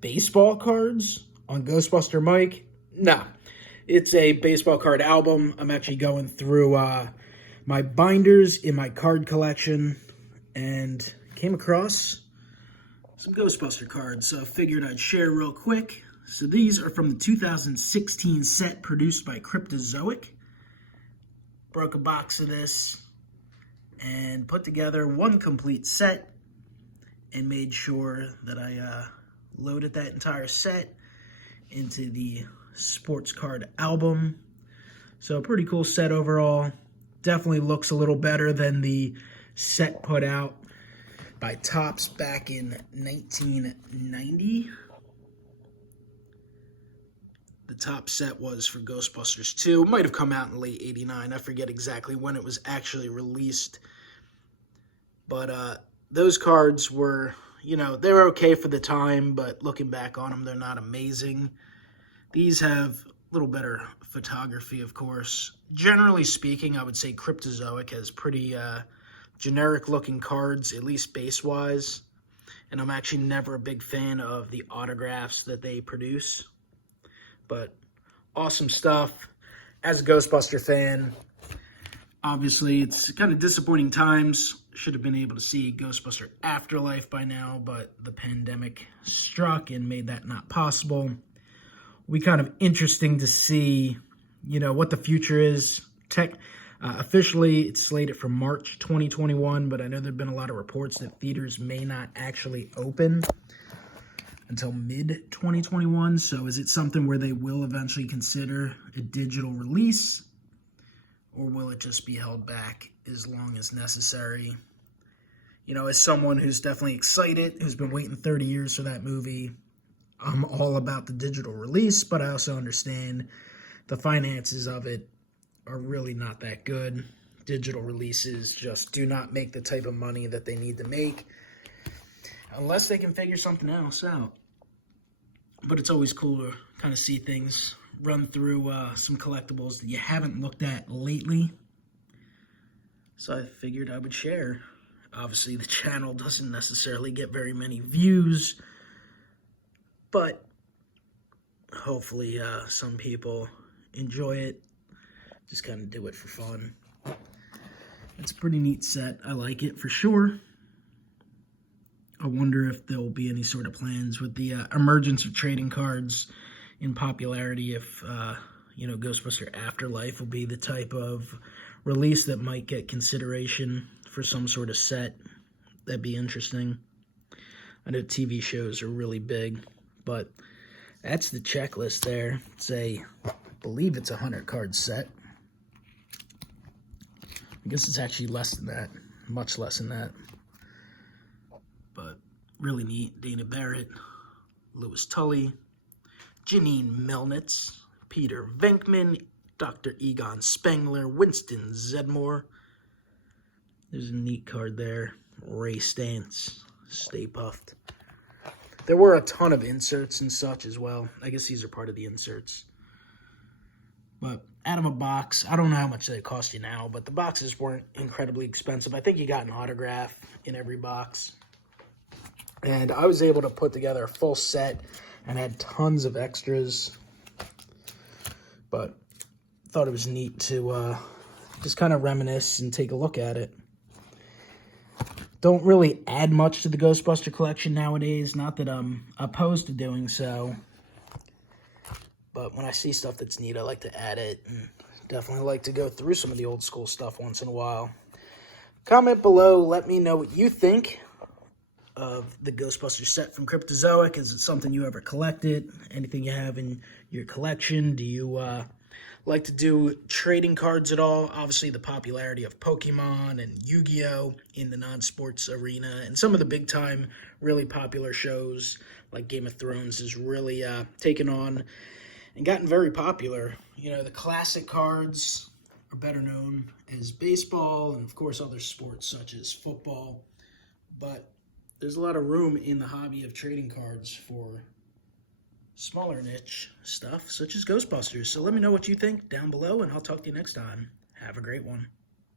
baseball cards on Ghostbuster Mike. No, it's a baseball card album. I'm actually going through my binders in my card collection and came across some Ghostbuster cards, so I figured I'd share real quick. So these are from the 2016 set produced by Cryptozoic. Broke a box of this and put together one complete set and made sure that I loaded that entire set into the sports card album. So pretty cool set overall. Definitely looks a little better than the set put out by Topps back in 1990. The top set was for Ghostbusters 2. It might have come out in late 89. I forget exactly when it was actually released. But those cards were, they were okay for the time, but looking back on them, they're not amazing. These have a little better photography, of course. Generally speaking, I would say Cryptozoic has pretty generic-looking cards, at least base-wise. And I'm actually never a big fan of the autographs that they produce. But awesome stuff. As a Ghostbuster fan, obviously it's kind of disappointing times. Should have been able to see Ghostbuster Afterlife by now, but the pandemic struck and made that not possible. It'll be kind of interesting to see, what the future is. Officially, it's slated for March 2021, but I know there have been a lot of reports that theaters may not actually open until mid-2021. So is it something where they will eventually consider a digital release, or will it just be held back as long as necessary? As someone who's definitely excited, who's been waiting 30 years for that movie, I'm all about the digital release, but I also understand the finances of it are really not that good. Digital releases just do not make the type of money that they need to make unless they can figure something else out. But it's always cool to kind of see things, run through some collectibles that you haven't looked at lately. So I figured I would share. Obviously, the channel doesn't necessarily get very many views, but hopefully some people enjoy it. Just kind of do it for fun. It's a pretty neat set. I like it for sure. I wonder if there will be any sort of plans with the emergence of trading cards in popularity, if, Ghostbuster Afterlife will be the type of release that might get consideration for some sort of set. That'd be interesting. I know TV shows are really big, but that's the checklist there. I believe it's a 100-card set. I guess it's actually less than that, much less than that. But really neat. Dana Barrett, Louis Tully, Janine Melnitz, Peter Venkman, Dr. Egon Spengler, Winston Zedmore. There's a neat card there. Ray Stantz, Stay Puffed. There were a ton of inserts and such as well. I guess these are part of the inserts. But out of a box, I don't know how much they cost you now, but the boxes weren't incredibly expensive. I think you got an autograph in every box. And I was able to put together a full set and had tons of extras. But thought it was neat to just kind of reminisce and take a look at it. Don't really add much to the Ghostbuster collection nowadays. Not that I'm opposed to doing so. But when I see stuff that's neat, I like to add it. And definitely like to go through some of the old school stuff once in a while. Comment below. Let me know what you think of the Ghostbuster set from Cryptozoic. Is it something you ever collected? Anything you have in your collection? Do you like to do trading cards at all? Obviously, the popularity of Pokemon and Yu-Gi-Oh! In the non-sports arena, and some of the big-time, really popular shows like Game of Thrones has really taken on and gotten very popular. The classic cards are better known as baseball and, of course, other sports such as football. But there's a lot of room in the hobby of trading cards for smaller niche stuff such as Ghostbusters. So let me know what you think down below, and I'll talk to you next time. Have a great one.